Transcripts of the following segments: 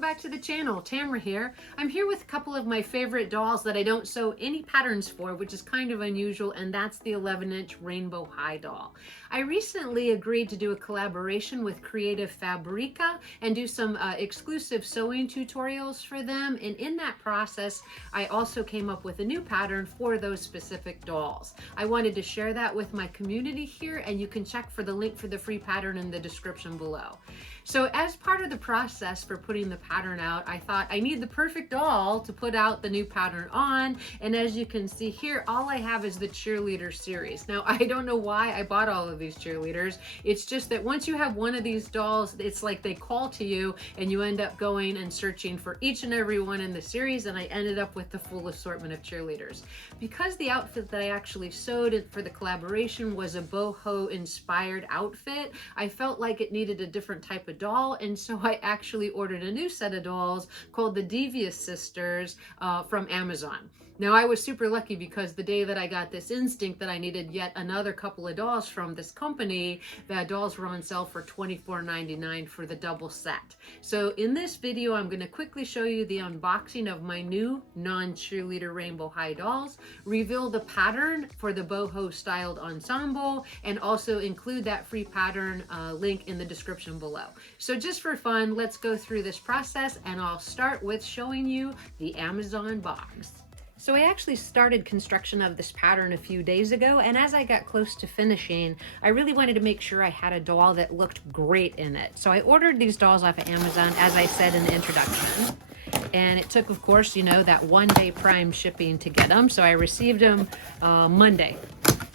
welcome back to the channel. Tamara here. I'm here with a couple of my favorite dolls that I don't sew any patterns for, which is kind of unusual, and that's the 11-inch Rainbow High doll. I recently agreed to do a collaboration with creative Fabrica and do some exclusive sewing tutorials for them, and in that process I also came up with a new pattern for those specific dolls. I wanted to share that with my community here, and you can check for the link for the free pattern in the description below. So as part of the process for putting the pattern out, I thought I need the perfect doll to put out the new pattern on. And as you can see here, all I have is the cheerleader series. Now, I don't know why I bought all of these cheerleaders. It's just that once you have one of these dolls, it's like they call to you and you end up going and searching for each and every one in the series. And I ended up with the full assortment of cheerleaders. Because the outfit that I actually sewed for the collaboration was a boho inspired outfit, I felt like it needed a different type of doll, and so I actually ordered a new set of dolls called the Devious sisters from Amazon. Now, I was super lucky because the day that I got this instinct that I needed yet another couple of dolls from this company, the dolls were on sale for $24.99 for the double set. So in this video, I'm going to quickly show you the unboxing of my new non-cheerleader Rainbow High dolls, reveal the pattern for the boho styled ensemble, and also include that free pattern link in the description below. So just for fun, let's go through this process, and I'll start with showing you the Amazon box. So I actually started construction of this pattern a few days ago, and as I got close to finishing, I really wanted to make sure I had a doll that looked great in it. So I ordered these dolls off of Amazon, as I said in the introduction. And it took, of course, you know, that one-day Prime shipping to get them. So I received them Monday.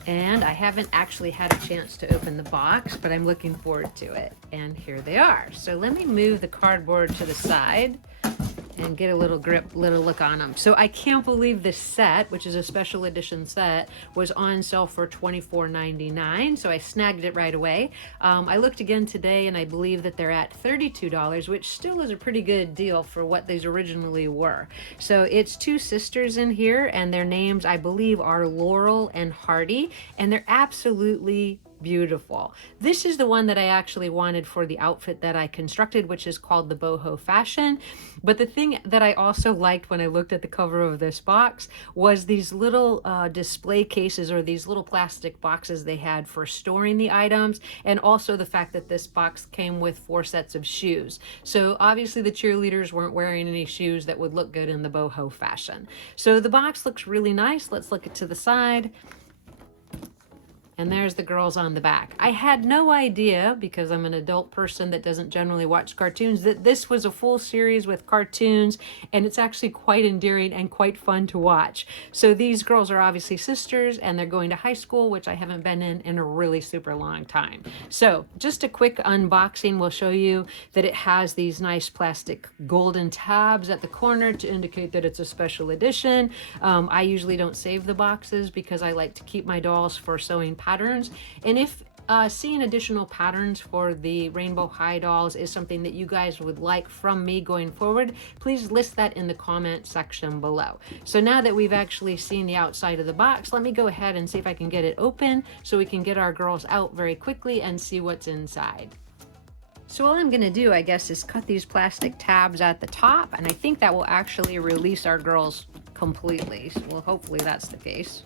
And I haven't actually had a chance to open the box, but I'm looking forward to it. And here they are. So let me move the cardboard to the side and get a little look on them. So I can't believe this set, which is a special edition set, was on sale for $24.99. So I snagged it right away. I looked again today and I believe that they're at $32, which still is a pretty good deal for what these originally were. So it's two sisters in here, and their names I believe are Laurel and Hardy, and they're absolutely beautiful. This is the one that I actually wanted for the outfit that I constructed, which is called the boho fashion. But the thing that I also liked when I looked at the cover of this box was these little display cases, or these little plastic boxes they had for storing the items, and also the fact that this box came with 4 sets of shoes. So obviously the cheerleaders weren't wearing any shoes that would look good in the boho fashion. So the box looks really nice. Let's look it to the side. And there's the girls on the back. I had no idea, because I'm an adult person that doesn't generally watch cartoons, that this was a full series with cartoons, and it's actually quite endearing and quite fun to watch. So these girls are obviously sisters, and they're going to high school, which I haven't been in a really super long time. So just a quick unboxing will show you that it has these nice plastic golden tabs at the corner to indicate that it's a special edition. I usually don't save the boxes because I like to keep my dolls for sewing patterns. And if seeing additional patterns for the Rainbow High dolls is something that you guys would like from me going forward, please list that in the comment section below. So now that we've actually seen the outside of the box, let me go ahead and see if I can get it open so we can get our girls out very quickly and see what's inside. So all I'm going to do, I guess, is cut these plastic tabs at the top, and I think that will actually release our girls completely. Well, hopefully that's the case.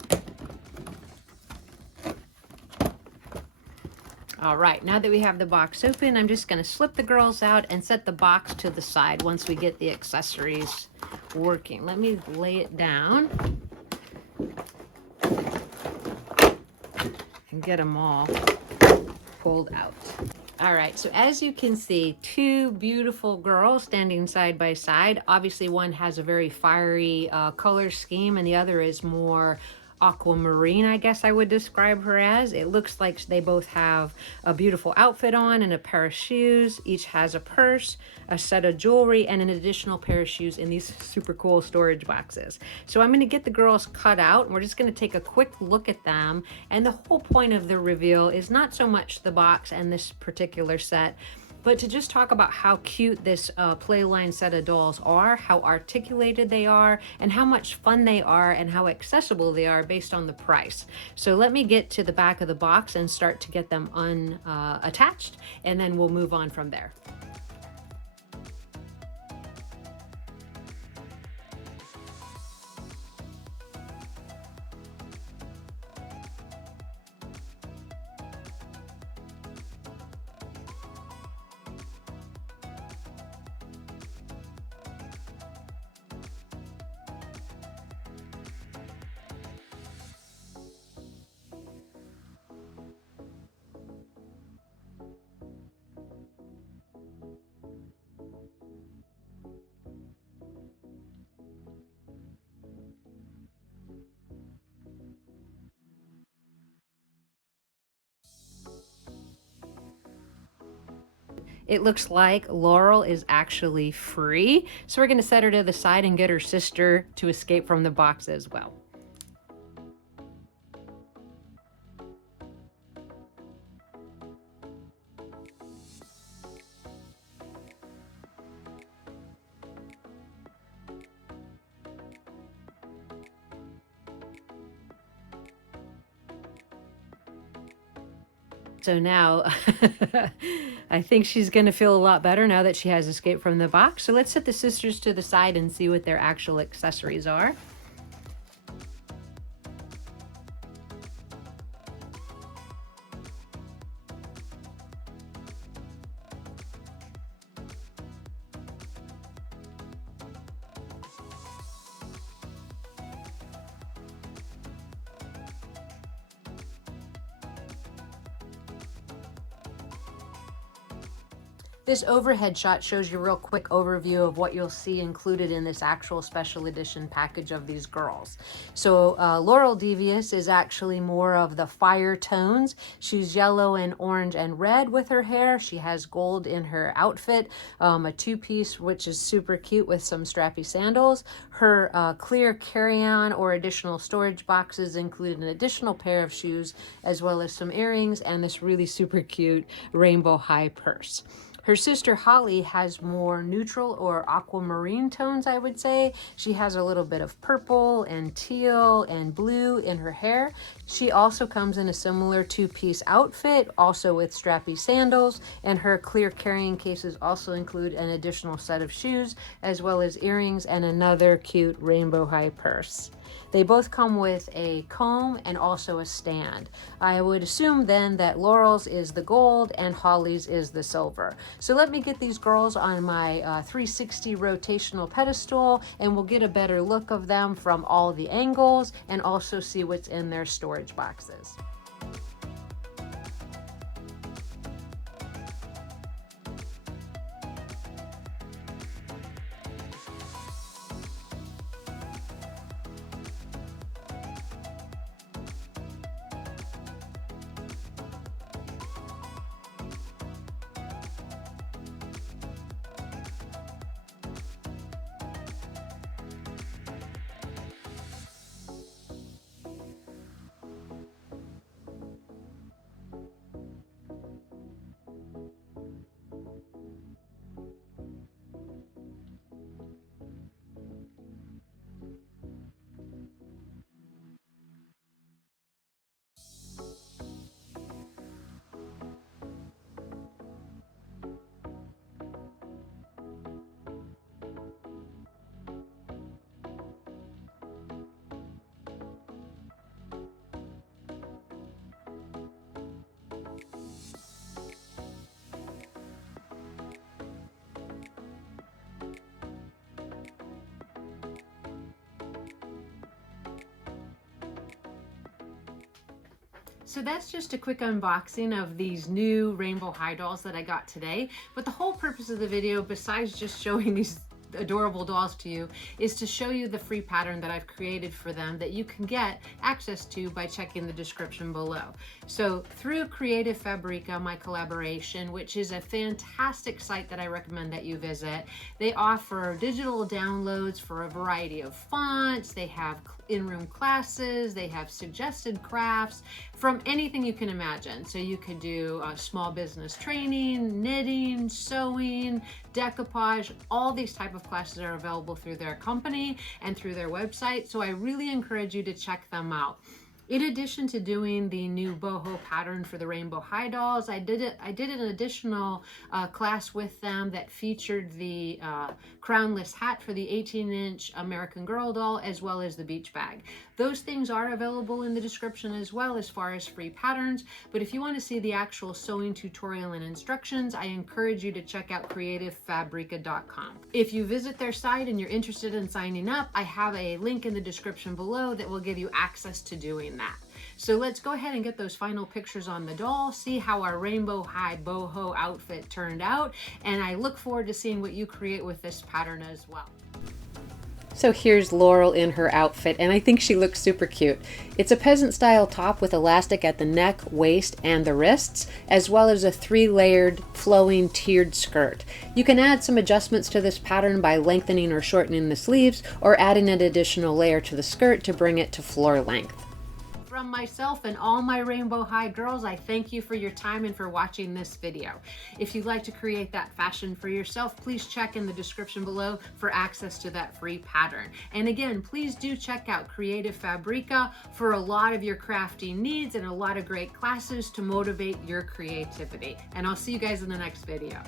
All right, now that we have the box open, I'm just going to slip the girls out and set the box to the side once we get the accessories working. Let me lay it down and get them all pulled out. All right, so as you can see, 2 beautiful girls standing side by side. Obviously, one has a very fiery color scheme, and the other is more aquamarine, I guess I would describe her as. It looks like they both have a beautiful outfit on and a pair of shoes. Each has a purse, a set of jewelry, and an additional pair of shoes in these super cool storage boxes. So I'm going to get the girls cut out, and we're just going to take a quick look at them. And the whole point of the reveal is not so much the box and this particular set, but to just talk about how cute this Playline set of dolls are, how articulated they are, and how much fun they are, and how accessible they are based on the price. So let me get to the back of the box and start to get them unattached, and then we'll move on from there. It looks like Laurel is actually free, so we're going to set her to the side and get her sister to escape from the box as well. So now I think she's going to feel a lot better now that she has escaped from the box. So let's set the sisters to the side and see what their actual accessories are. This overhead shot shows you a real quick overview of what you'll see included in this actual special edition package of these girls. So Laurel Devious is actually more of the fire tones. She's yellow and orange and red with her hair. She has gold in her outfit, a two-piece which is super cute with some strappy sandals. Her clear carry-on or additional storage boxes include an additional pair of shoes as well as some earrings and this really super cute rainbow high purse. Her sister Holly has more neutral or aquamarine tones, I would say. She has a little bit of purple and teal and blue in her hair. She also comes in a similar two-piece outfit, also with strappy sandals, and her clear carrying cases also include an additional set of shoes, as well as earrings and another cute rainbow high purse. They both come with a comb and also a stand. I would assume then that Laurel's is the gold and Holly's is the silver. So let me get these girls on my 360 rotational pedestal and we'll get a better look of them from all the angles and also see what's in their storage boxes. So that's just a quick unboxing of these new rainbow high dolls that I got today. But the whole purpose of the video, besides just showing these adorable dolls to you, is to show you the free pattern that I've created for them that you can get access to by checking the description below. So through Creative Fabrica, my collaboration, which is a fantastic site that I recommend that you visit, they offer digital downloads for a variety of fonts. They have in-room classes, they have suggested crafts from anything you can imagine. So you could do small business training, knitting, sewing, decoupage. All these type of classes are available through their company and through their website. So I really encourage you to check them out. In addition to doing the new boho pattern for the rainbow high dolls, I did an additional class with them that featured the crownless hat for the 18-inch American Girl doll, as well as the beach bag. Those things are available in the description as well as far as free patterns, but if you want to see the actual sewing tutorial and instructions, I encourage you to check out creativefabrica.com. If you visit their site and you're interested in signing up, I have a link in the description below that will give you access to doing that. So let's go ahead and get those final pictures on the doll, see how our rainbow high boho outfit turned out, and I look forward to seeing what you create with this pattern as well. So here's Laurel in her outfit, and I think she looks super cute. It's a peasant style top with elastic at the neck, waist, and the wrists, as well as a 3-layered flowing tiered skirt. You can add some adjustments to this pattern by lengthening or shortening the sleeves, or adding an additional layer to the skirt to bring it to floor length. From myself and all my Rainbow High girls, I thank you for your time and for watching this video. If you'd like to create that fashion for yourself, please check in the description below for access to that free pattern. And again, please do check out Creative Fabrica for a lot of your crafting needs and a lot of great classes to motivate your creativity. And I'll see you guys in the next video.